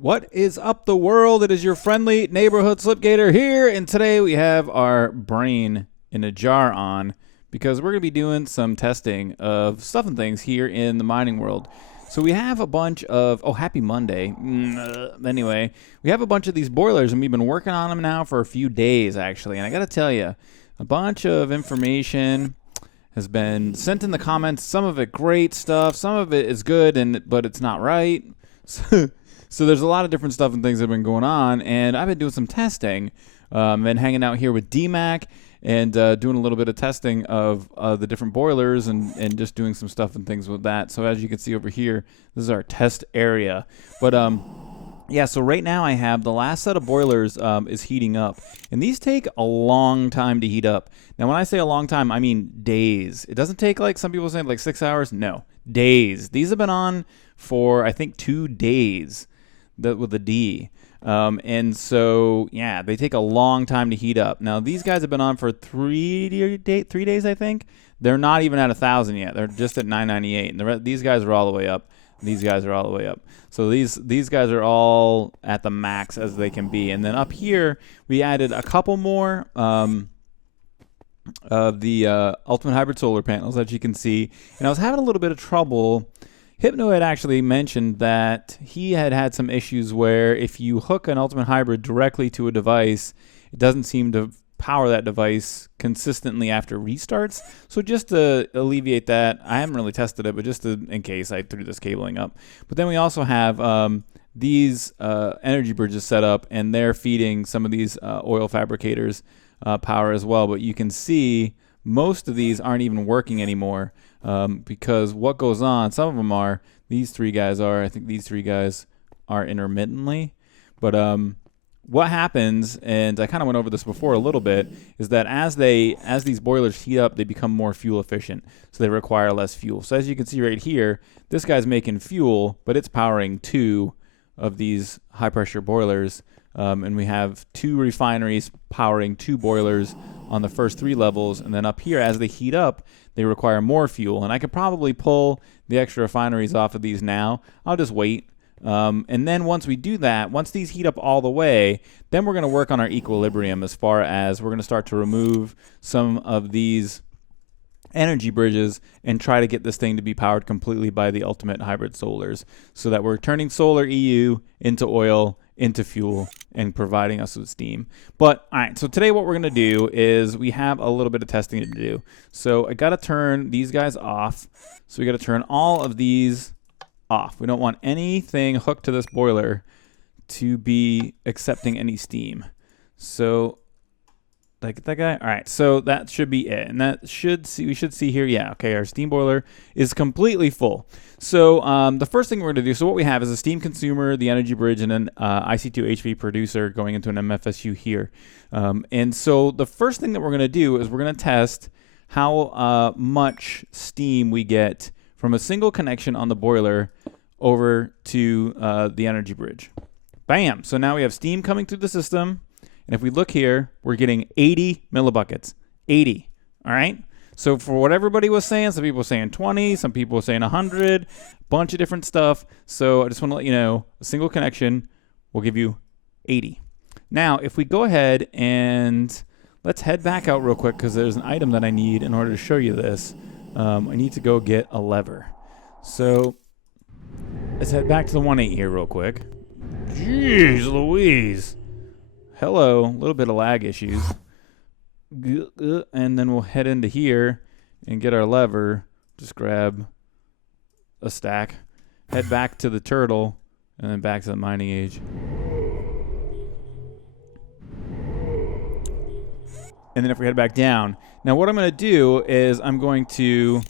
What is up, the world? It is your friendly neighborhood Slipgator here, and today we have our brain in a jar on because we're going to be doing some testing of stuff and things here in the mining world. So we have a bunch of, happy Monday. Anyway, we have a bunch of these boilers, and we've been working on them now for a few days, actually. And I got to tell you, a bunch of information has been sent in the comments. Some of it great stuff, some of it is good, but it's not right. So there's a lot of different stuff and things that have been going on, and I've been doing some testing. Been hanging out here with DMAC and doing a little bit of testing of the different boilers and just doing some stuff and things with that. So as you can see over here, this is our test area. But yeah, so right now I have the last set of boilers is heating up, and these take a long time to heat up. Now when I say a long time, I mean days. It doesn't take like some people say like 6 hours. No, days. These have been on for I think 2 days. With a D. And so, yeah, they take a long time to heat up. Now, these guys have been on for 3 days, I think. They're not even at 1,000 yet. They're just at 998. And these guys are all the way up. These guys are all the way up. So these guys are all at the max as they can be. And then up here, we added a couple more of the Ultimate Hybrid solar panels, as you can see. And I was having a little bit of trouble. Hypno had actually mentioned that he had some issues where if you hook an Ultimate Hybrid directly to a device, it doesn't seem to power that device consistently after restarts. So just to alleviate that, I haven't really tested it, but just in case I threw this cabling up. But then we also have these energy bridges set up, and they're feeding some of these oil fabricators power as well. But you can see most of these aren't even working anymore. Because what goes on, some of them are, these three guys are, I think these three guys are intermittently, but what happens, and I kind of went over this before a little bit, is that as these boilers heat up, they become more fuel efficient, so they require less fuel. So as you can see right here, this guy's making fuel, but it's powering 2 of these high pressure boilers, and we have 2 refineries powering 2 boilers on the first 3 levels, and then up here, as they heat up, they require more fuel. And I could probably pull the extra refineries off of these now. I'll just wait. And then once we do that, once these heat up all the way, then we're going to work on our equilibrium as far as we're going to start to remove some of these energy bridges and try to get this thing to be powered completely by the Ultimate Hybrid solars, so that we're turning solar EU into oil, into fuel, and providing us with steam. But all right, so today what we're going to do is we have a little bit of testing to do. So I got to turn these guys off. So we got to turn all of these off. We don't want anything hooked to this boiler to be accepting any steam. So did I get that guy? All right, so that should be it. And we should see here, yeah, okay, our steam boiler is completely full. So the first thing we're going to do, so what we have is a steam consumer, the energy bridge, and an IC2HV producer going into an MFSU here. And so the first thing that we're going to do is we're going to test how much steam we get from a single connection on the boiler over to the energy bridge. Bam! So now we have steam coming through the system. And if we look here, we're getting 80 millibuckets. 80. All right? So for what everybody was saying, some people were saying 20, some people were saying 100, bunch of different stuff. So I just want to let you know, a single connection will give you 80. Now, if we go ahead and let's head back out real quick, because there's an item that I need in order to show you this. I need to go get a lever. So let's head back to the 1.8 here real quick. Jeez Louise. Hello, a little bit of lag issues. And then we'll head into here and get our lever. Just grab a stack, head back to the turtle, and then back to the mining age. And then if we head back down. Now what I'm going to do is I'm going to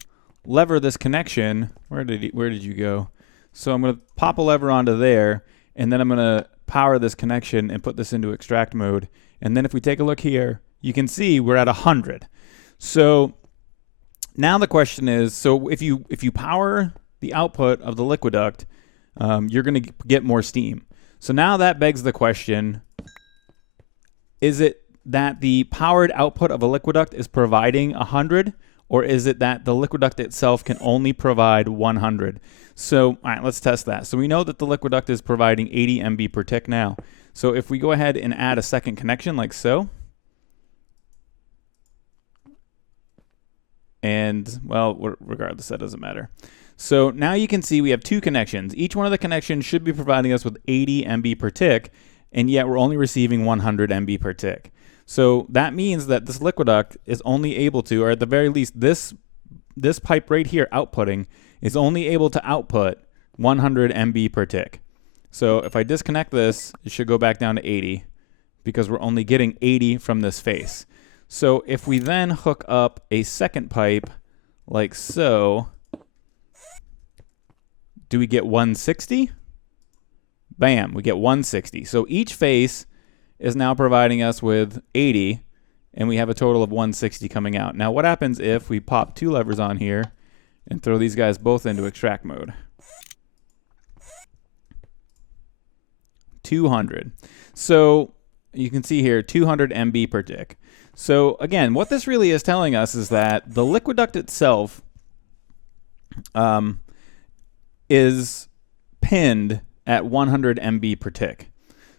lever this connection. Where did you go? So I'm going to pop a lever onto there, and then I'm going to power this connection and put this into extract mode. And then if we take a look here, you can see we're at 100. So now the question is, so if you power the output of the liquid duct, you're going to get more steam. So now that begs the question, is it that the powered output of a liquid duct is providing 100, or is it that the liquid duct itself can only provide 100? So, all right, let's test that. So we know that the liquid duct is providing 80 MB per tick now. So if we go ahead and add a second connection like so, and, well, regardless, that doesn't matter. So now you can see we have two connections. Each one of the connections should be providing us with 80 MB per tick, and yet we're only receiving 100 MB per tick. So that means that this liquid duct is only able to, or at the very least, this pipe right here outputting is only able to output 100 MB per tick. So if I disconnect this, it should go back down to 80 because we're only getting 80 from this face. So if we then hook up a second pipe like so, do we get 160? Bam, we get 160. So each face is now providing us with 80, and we have a total of 160 coming out. Now what happens if we pop two levers on here and throw these guys both into extract mode? 200. So you can see here 200 MB per tick. So again, what this really is telling us is that the liquid duct itself is pinned at 100 MB per tick.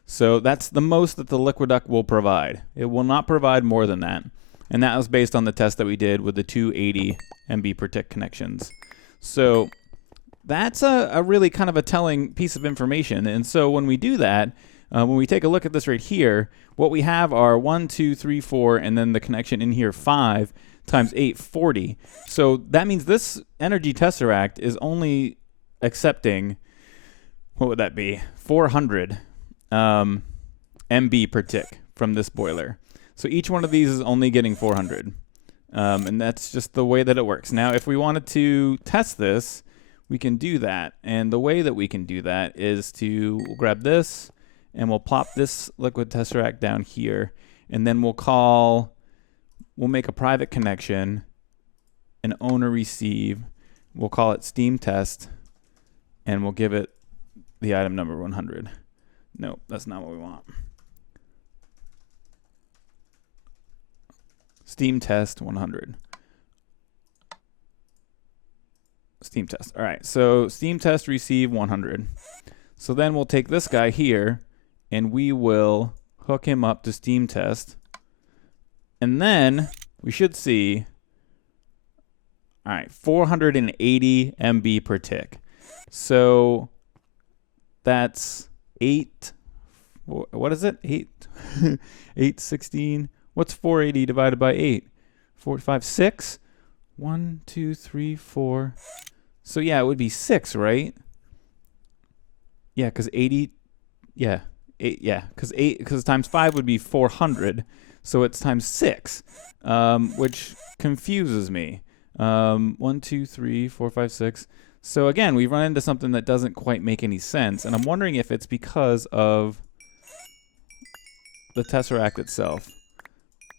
So that's the most that the liquid duct will provide. It will not provide more than that. And that was based on the test that we did with the 280 MB per tick connections. So that's a really kind of a telling piece of information. And so when we do that, when we take a look at this right here, what we have are 1, 2, 3, 4, and then the connection in here 5 times 8, 40. So that means this energy tesseract is only accepting, what would that be? 400 MB per tick from this boiler. So each one of these is only getting 400. And that's just the way that it works. Now, if we wanted to test this, we can do that. And the way that we can do that is to grab this, and we'll plop this liquid tesseract down here, and then we'll make a private connection, an owner receive, we'll call it steam test, and we'll give it the item number 100. No, that's not what we want. Steam test 100. Steam test. All right, so steam test receive 100. So then we'll take this guy here, and we will hook him up to steam test. And then we should see, all right, 480 MB per tick. So that's 8, what is it? 816. What's 480 divided by 8? 45, 6? 1, 2, 3, 4. So yeah, it would be 6, right? Yeah, because 80, yeah. 8, yeah, because times 5 would be 400, so it's times 6, which confuses me. 1, 2, 3, 4, 5, 6. So again, we run into something that doesn't quite make any sense, and I'm wondering if it's because of the tesseract itself.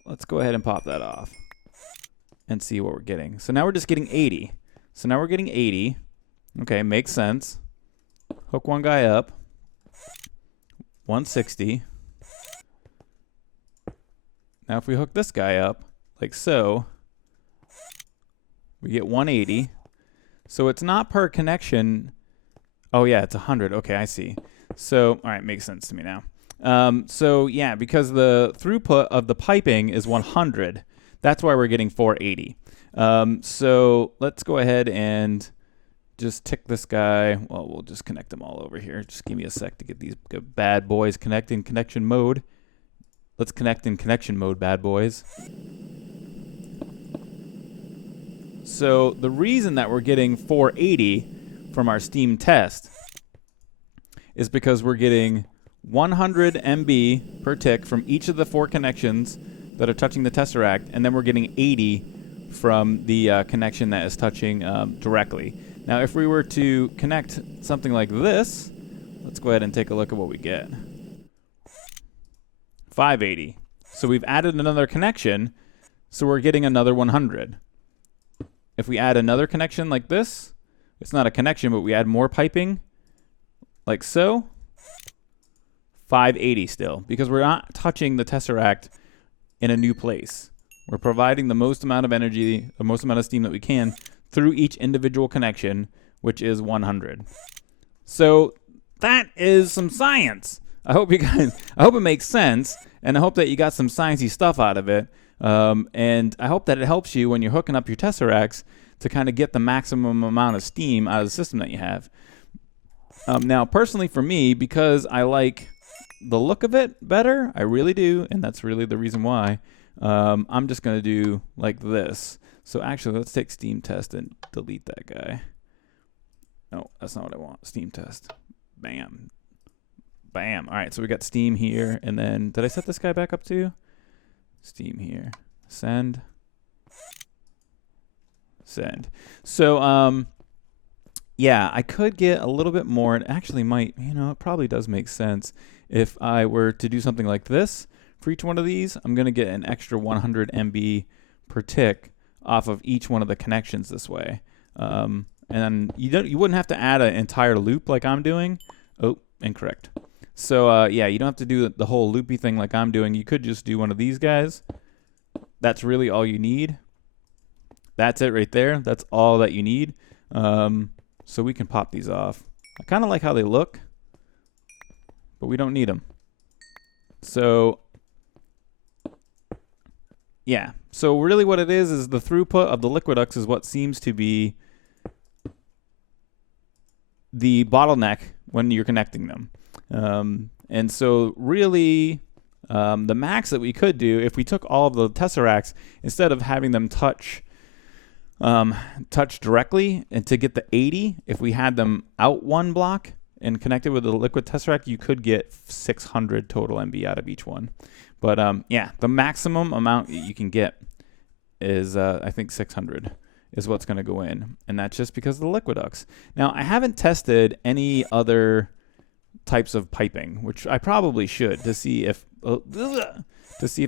Let's go ahead and pop that off and see what we're getting. So now we're just getting 80. So now we're getting 80. Okay, makes sense. Hook one guy up. 160. Now if we hook this guy up, like so, we get 180. So it's not per connection. Oh yeah, it's 100. Okay, I see. So, all right, makes sense to me now. So yeah, because the throughput of the piping is 100, that's why we're getting 480. So let's go ahead and just tick this guy. Well, we'll just connect them all over here. Just give me a sec to get these bad boys connect in connection mode. Let's connect in connection mode, bad boys. So the reason that we're getting 480 from our steam test is because we're getting 100 MB per tick from each of the 4 connections that are touching the tesseract, and then we're getting 80 from the connection that is touching directly. Now, if we were to connect something like this, let's go ahead and take a look at what we get. 580. So we've added another connection, so we're getting another 100. If we add another connection like this, it's not a connection, but we add more piping, like so, 580 still, because we're not touching the tesseract in a new place. We're providing the most amount of energy, the most amount of steam that we can through each individual connection, which is 100. So that is some science. I hope it makes sense, and I hope that you got some sciencey stuff out of it. And I hope that it helps you when you're hooking up your tesseracts to kind of get the maximum amount of steam out of the system that you have. Now, personally for me, because I like the look of it better, I really do, and that's really the reason why, I'm just going to do like this. So actually, let's take steam test and delete that guy. No, that's not what I want. Steam test. Bam. Bam. All right, so we got steam here, and then did I set this guy back up too? Steam here. Send. Send. So, yeah, I could get a little bit more. It actually might, it probably does make sense. If I were to do something like this for each one of these, I'm going to get an extra 100 MB per tick off of each one of the connections this way. And you wouldn't have to add an entire loop like I'm doing. Oh, incorrect. So, yeah, you don't have to do the whole loopy thing like I'm doing. You could just do one of these guys. That's really all you need. That's it right there. That's all that you need. So we can pop these off. I kind of like how they look, but we don't need them. So, yeah. So really what it is the throughput of the liquiducts is what seems to be the bottleneck when you're connecting them. And so really the max that we could do, if we took all of the tesseracts, instead of having them touch directly, and to get the 80, if we had them out one block and connected with the liquid tesseract, you could get 600 total MB out of each one. But yeah, the maximum amount you can get is I think 600 is what's going to go in, and that's just because of the liquiducts. Now, I haven't tested any other types of piping, which I probably should, to see if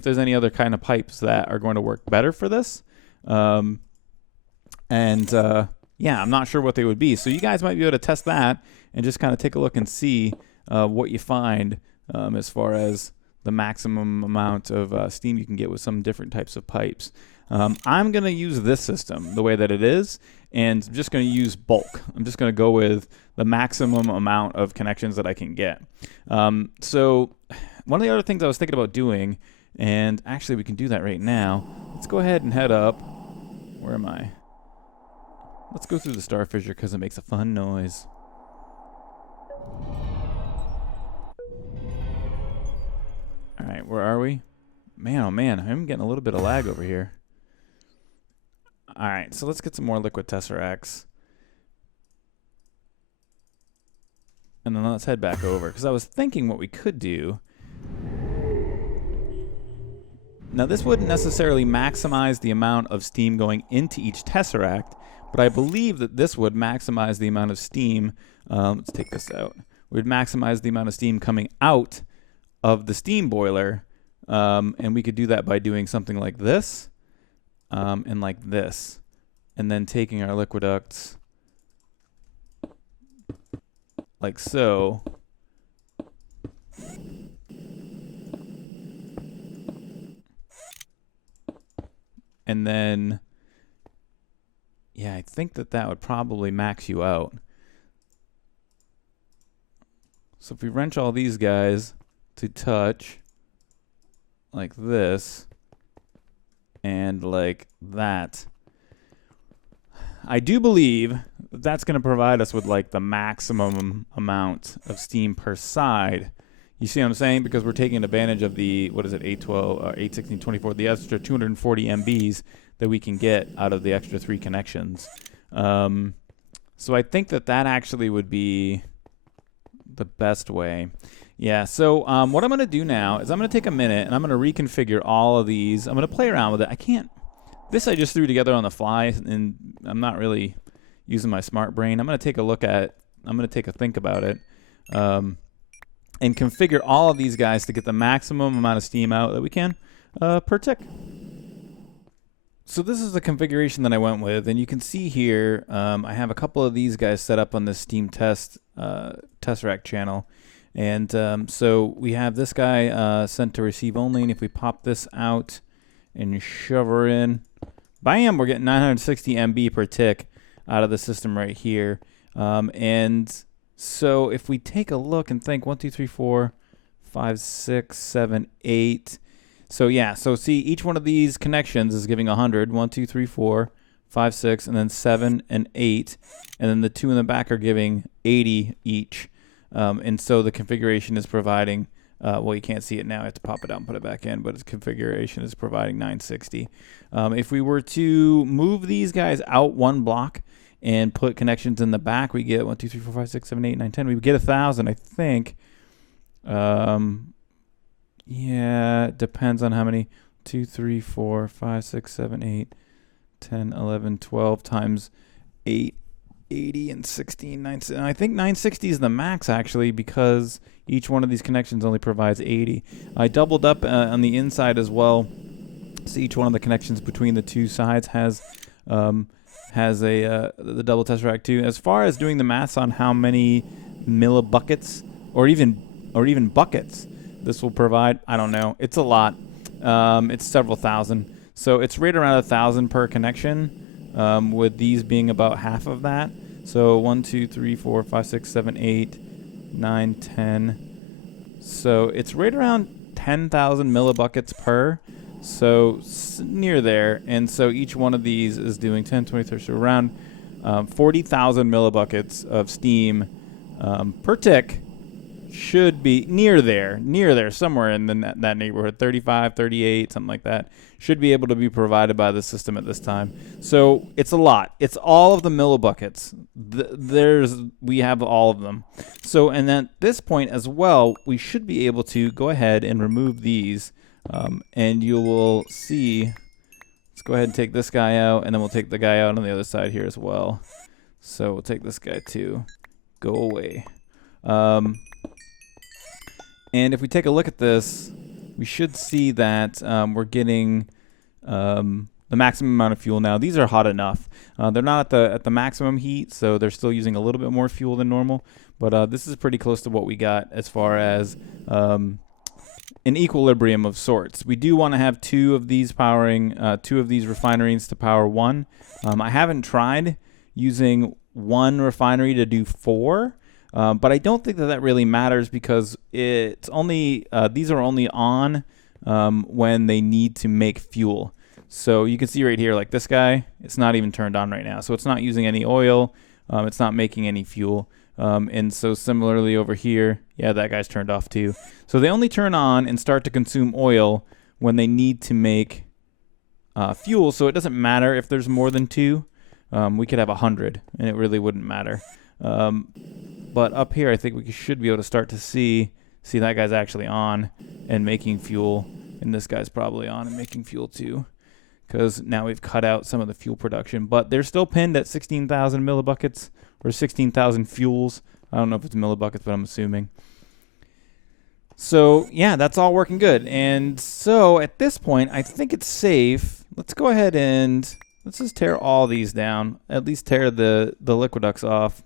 there's any other kind of pipes that are going to work better for this. Yeah, I'm not sure what they would be. So you guys might be able to test that and just kind of take a look and see what you find as far as the maximum amount of steam you can get with some different types of pipes. I'm going to use this system the way that it is, and I'm just going to use bulk. I'm just going to go with the maximum amount of connections that I can get. So one of the other things I was thinking about doing, and actually we can do that right now. Let's go ahead and head up. Where am I? Let's go through the star fissure because it makes a fun noise. All right, where are we? Man, oh man, I'm getting a little bit of lag over here. All right, so let's get some more liquid tesseracts. And then let's head back over, because I was thinking what we could do. Now, this wouldn't necessarily maximize the amount of steam going into each tesseract, but I believe that this would maximize the amount of steam. Let's take this out. We'd maximize the amount of steam coming out of the steam boiler, and we could do that by doing something like this and like this, and then taking our liquiducts like so. And then, yeah, I think that would probably max you out. So if we wrench all these guys to touch like this and like that, I do believe that's going to provide us with like the maximum amount of steam per side. You see what I'm saying? Because we're taking advantage of the, 812, 81624, the extra 240 MBs that we can get out of the extra 3 connections. So I think that actually would be the best way. Yeah, so what I'm going to do now is I'm going to take a minute and I'm going to reconfigure all of these. I'm going to play around with it. This I just threw together on the fly, and I'm not really using my smart brain. I'm going to take a think about it. And configure all of these guys to get the maximum amount of steam out that we can per tick. So this is the configuration that I went with, and you can see here I have a couple of these guys set up on this steam tesseract channel, and so we have this guy sent to receive only, and if we pop this out and shove her in. Bam, we're getting 960 MB per tick out of the system right here. And so if we take a look and think 1, 2, 3, 4, 5, 6, 7, 8. So yeah, so see, each one of these connections is giving 100. 1, 2, 3, 4, 5, 6, and then 7 and 8. And then the two in the back are giving 80 each. And so the configuration is providing, well, you can't see it now. I have to pop it out and put it back in, but its configuration is providing 960. If we were to move these guys out one block and put connections in the back, we get 1, 2, 3, 4, 5, 6, 7, 8, 9, 10. We would get 1,000, I think. Yeah, it depends on how many. 2, 3, 4, 5, 6, 7, 8, 10, 11, 12 times 8, 80 and 16, 960. I think 960 is the max actually, because each one of these connections only provides 80. I doubled up on the inside as well. So each one of the connections between the two sides has the double tesseract too. As far as doing the maths on how many millibuckets or even buckets this will provide, I don't know. It's a lot. It's several thousand. So it's right around 1,000 per connection, with these being about half of that. So 1, 2, 3, 4, 5, 6, 7, 8, 9, 10. So it's right around 10,000 millibuckets per. So near there. And so each one of these is doing 10, 20, 30, so around 40,000 millibuckets of steam per tick. Should be near there, somewhere in that neighborhood, 35, 38, something like that, should be able to be provided by the system at this time. So it's a lot. It's all of the millibuckets. We have all of them. So, and at this point as well, we should be able to go ahead and remove these, and you will see. Let's go ahead and take this guy out, and then we'll take the guy out on the other side here as well. So we'll take this guy too. Go away. And if we take a look at this, we should see that we're getting the maximum amount of fuel now. These are hot enough. They're not at the maximum heat, so they're still using a little bit more fuel than normal. But this is pretty close to what we got as far as an equilibrium of sorts. We do want to have two of these refineries to power one. I haven't tried using one refinery to do 4. But I don't think that really matters, because it's only these are only on when they need to make fuel. So you can see right here, like this guy, it's not even turned on right now. So it's not using any oil. It's not making any fuel. And so similarly over here, yeah, that guy's turned off too. So they only turn on and start to consume oil when they need to make fuel. So it doesn't matter if there's more than 2. We could have 100 and it really wouldn't matter. But up here, I think we should be able to start to see that guy's actually on and making fuel, and this guy's probably on and making fuel too, because now we've cut out some of the fuel production. But they're still pinned at 16,000 millibuckets or 16,000 fuels. I don't know if it's millibuckets, but I'm assuming. So yeah, that's all working good. And so at this point, I think it's safe. Let's go ahead and let's just tear all these down. At least tear the liquid ducts off.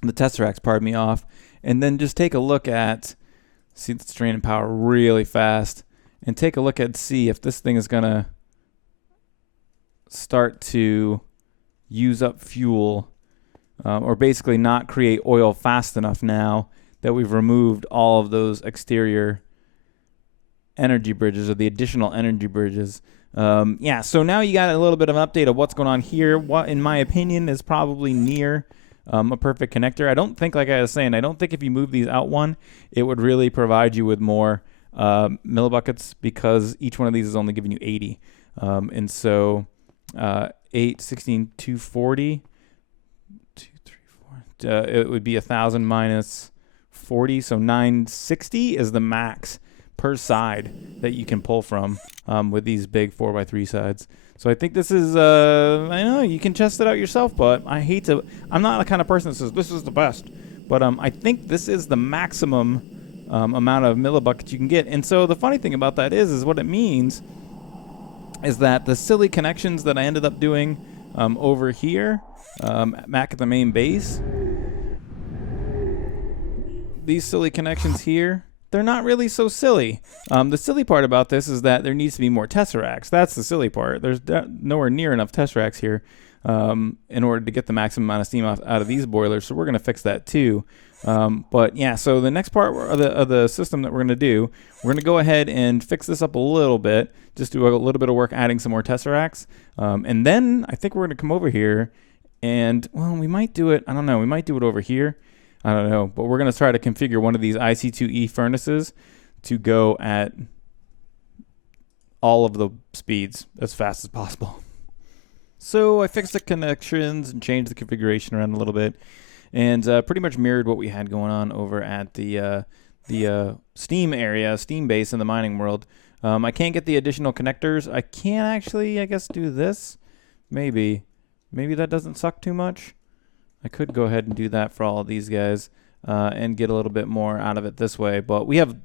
The tesseracts, pardon me, off, and then just take a look at, see it's draining power really fast, and take a look at, see if this thing is gonna start to use up fuel, or basically not create oil fast enough now that we've removed all of those exterior energy bridges, or the additional energy bridges. Yeah, so now you got a little bit of an update of what's going on here. What, in my opinion, is probably near a perfect connector. I don't think, like I was saying, I don't think if you move these out one, it would really provide you with more millibuckets, because each one of these is only giving you 80. And so 8, 16, 240, 2, 3, 4. It would be 1,000 minus 40, so 960 is the max per side that you can pull from with these big 4x3 sides. So I think this is, I know you can test it out yourself, but I'm not the kind of person that says this is the best. But I think this is the maximum amount of millibuckets you can get. And so the funny thing about that is what it means is that the silly connections that I ended up doing over here, back at the main base, these silly connections here they're not really so silly. The silly part about this is that there needs to be more tesseracts. That's the silly part. There's nowhere near enough tesseracts here in order to get the maximum amount of steam out of these boilers. So we're going to fix that too. But yeah, so the next part of the system that we're going to do, we're going to go ahead and fix this up a little bit. Just do a little bit of work adding some more tesseracts. And then I think we're going to come over here and, well, we might do it. I don't know. We might do it over here. I don't know. But we're going to try to configure one of these IC2E furnaces to go at all of the speeds as fast as possible. So I fixed the connections and changed the configuration around a little bit, and pretty much mirrored what we had going on over at the steam area, steam base in the mining world. I can't get the additional connectors. I can actually, I guess, do this. Maybe that doesn't suck too much. I could go ahead and do that for all of these guys and get a little bit more out of it this way. But we have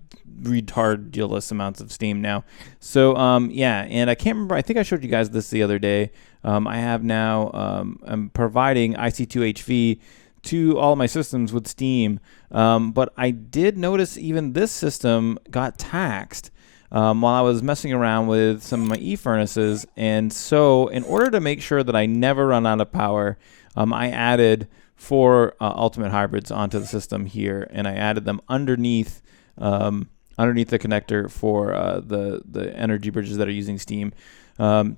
ridiculous amounts of steam now. So, yeah, and I can't remember. I think I showed you guys this the other day. I have now, I'm providing IC2HV to all my systems with steam. But I did notice even this system got taxed while I was messing around with some of my e-furnaces. And so in order to make sure that I never run out of power, I added 4 ultimate hybrids onto the system here, and I added them underneath the connector for the energy bridges that are using steam.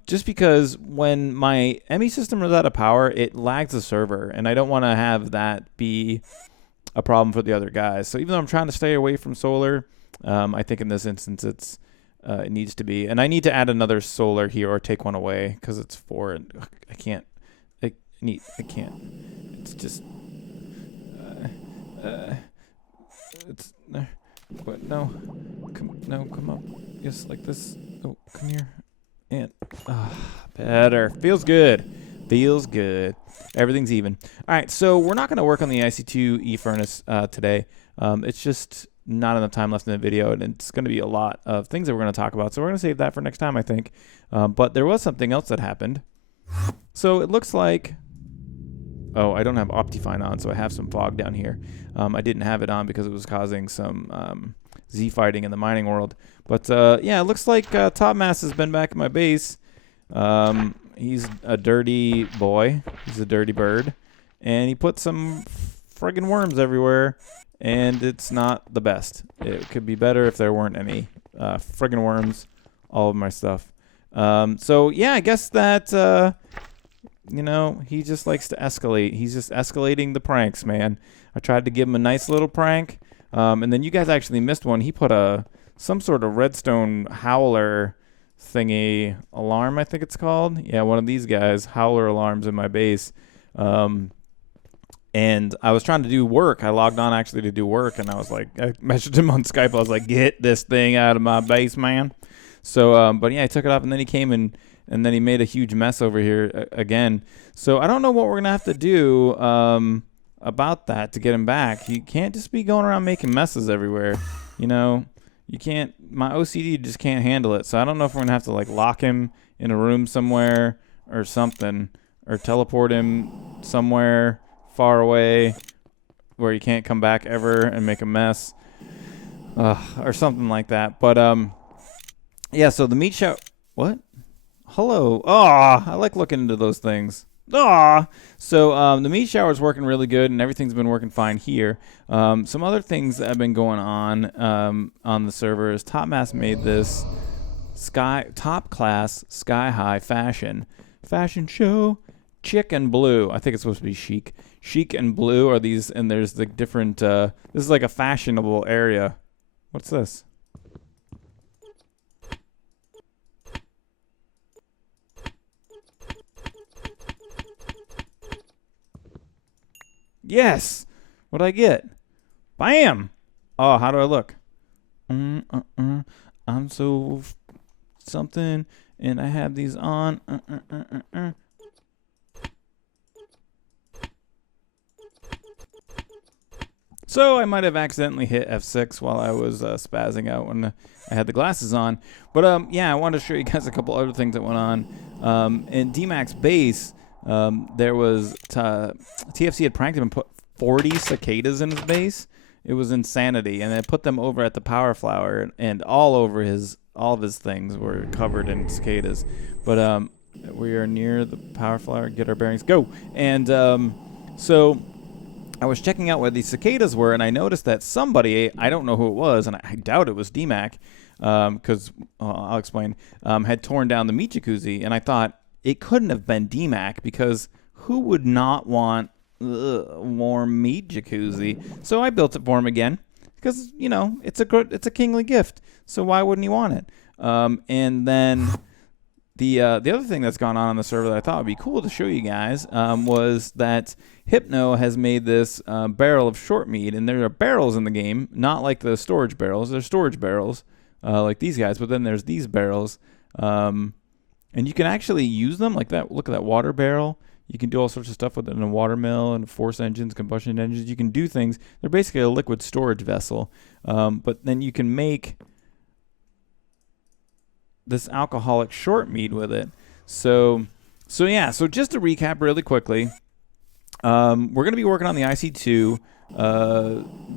Just because when my ME system runs out of power, it lags the server, and I don't want to have that be a problem for the other guys. So even though I'm trying to stay away from solar, I think in this instance it needs to be. And I need to add another solar here or take one away because it's 4, and I can't. I can't. It's just. It's. What? No. Come up. Yes, like this. Oh, come here. And better. Feels good. Feels good. Everything's even. All right, so we're not going to work on the IC2E furnace today. It's just not enough time left in the video, and it's going to be a lot of things that we're going to talk about. So we're going to save that for next time, I think. But there was something else that happened. So it looks like. Oh, I don't have Optifine on, so I have some fog down here. I didn't have it on because it was causing some Z fighting in the mining world. But yeah, it looks like Topmass has been back in my base. He's a dirty boy. He's a dirty bird. And he put some friggin' worms everywhere, and it's not the best. It could be better if there weren't any friggin' worms all over my stuff. So yeah, I guess that... you know, he just likes to escalate. He's just escalating the pranks, man. I tried to give him a nice little prank, and then you guys actually missed one. He put some sort of redstone howler thingy alarm, I think it's called. Yeah, one of these guys, howler alarms in my base. And I was trying to do work. I logged on actually to do work, and I was like, I messaged him on Skype. I was like, get this thing out of my base, man. So, but yeah, I took it off, and then he came and then he made a huge mess over here again. So I don't know what we're going to have to do about that to get him back. You can't just be going around making messes everywhere. You know, you can't. My OCD just can't handle it. So I don't know if we're going to have to, like, lock him in a room somewhere or something, or teleport him somewhere far away where he can't come back ever and make a mess or something like that. But, yeah, so the meat shower... What? Hello. I like looking into those things. So the meat shower is working really good, and everything's been working fine here. Some other things that have been going on the server is Topmass made this top class sky high fashion show. Chic and blue. I think it's supposed to be chic. Chic and blue are these, and there's the different. This is like a fashionable area. What's this? Yes. What'd I get? Bam. Oh, how do I look? I'm so something, and I have these on. So I might have accidentally hit F6 while I was spazzing out when I had the glasses on. But yeah, I wanted to show you guys a couple other things that went on. In D-Mac's base, there was TFC had pranked him and put 40 cicadas in his base, It was insanity. And I put them over at the power flower, and all of his things were covered in cicadas. But we are near the power flower. Get our bearings. Go. And so I was checking out where these cicadas were, and I noticed that somebody, I don't know who it was, and I doubt it was DMAC, because I'll explain, had torn down the meat jacuzzi, and I thought it couldn't have been DMAC, because who would not want warm meat jacuzzi? So I built it for him again, because, you know, it's a kingly gift, so why wouldn't he want it? And then the other thing that's gone on the server that I thought would be cool to show you guys was that Hypno has made this barrel of short meat, and there are barrels in the game, not like the storage barrels. There's storage barrels like these guys, but then there's these barrels, and you can actually use them like that. Look at that water barrel. You can do all sorts of stuff with it in a water mill and force engines, combustion engines. You can do things. They're basically a liquid storage vessel, but then you can make this alcoholic short meat with it. So yeah. So just to recap really quickly, we're going to be working on the IC2,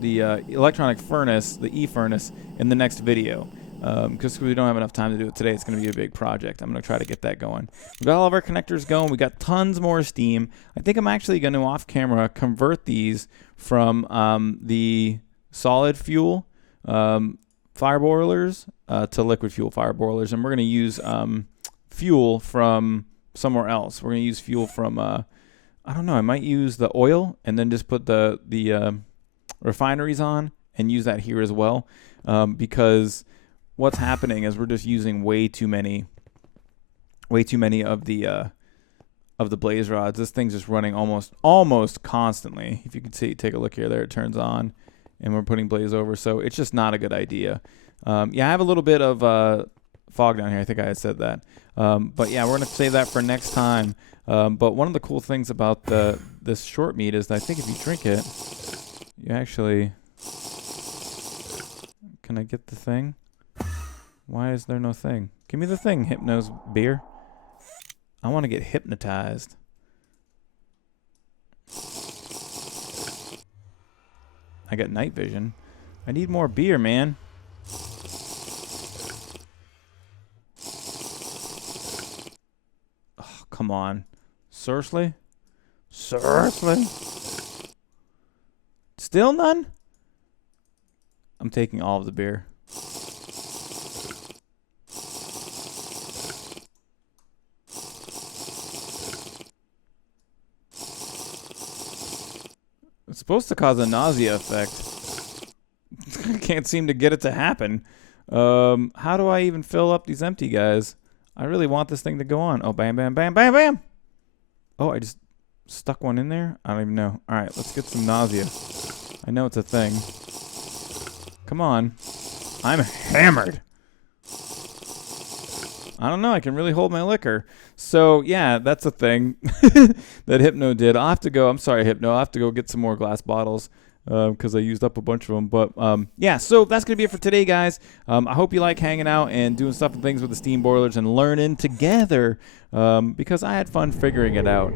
the electronic furnace, the e-furnace, in the next video. Because we don't have enough time to do it today. It's going to be a big project. I'm going to try to get that going. We got all of our connectors going. We got tons more steam. I think I'm actually going to, off camera, convert these from the solid fuel fire boilers to liquid fuel fire boilers, and we're going to use fuel from somewhere else. We're going to use fuel from I don't know. I might use the oil and then just put the refineries on and use that here as well, because what's happening is we're just using way too many of the blaze rods. This thing's just running almost constantly. If you can see, take a look here. There it turns on, and we're putting blaze over. So it's just not a good idea. Yeah, I have a little bit of fog down here. I think I had said that. But yeah, we're gonna save that for next time. But one of the cool things about this short meat is that I think if you drink it, you actually. Can I get the thing? Why is there no thing? Give me the thing, Hypno's beer. I want to get hypnotized. I got night vision. I need more beer, man. Oh, come on. Seriously? Seriously? Still none? I'm taking all of the beer. It's supposed to cause a nausea effect. I can't seem to get it to happen. How do I even fill up these empty guys? I really want this thing to go on. Oh, bam, bam, bam, bam, bam. Oh, I just stuck one in there? I don't even know. All right, let's get some nausea. I know it's a thing. Come on. I'm hammered. I don't know. I can really hold my liquor. So, yeah, that's a thing that Hypno did. I'll have to go. I'm sorry, Hypno. I'll have to go get some more glass bottles because I used up a bunch of them. But, yeah, so that's going to be it for today, guys. I hope you like hanging out and doing stuff and things with the steam boilers and learning together because I had fun figuring it out.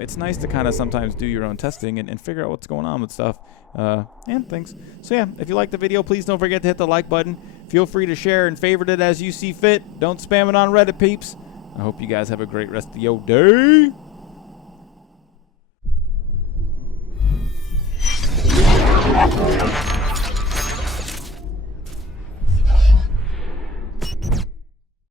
It's nice to kind of sometimes do your own testing and figure out what's going on with stuff and things. So, yeah, if you liked the video, please don't forget to hit the like button. Feel free to share and favorite it as you see fit. Don't spam it on Reddit, peeps. I hope you guys have a great rest of your day.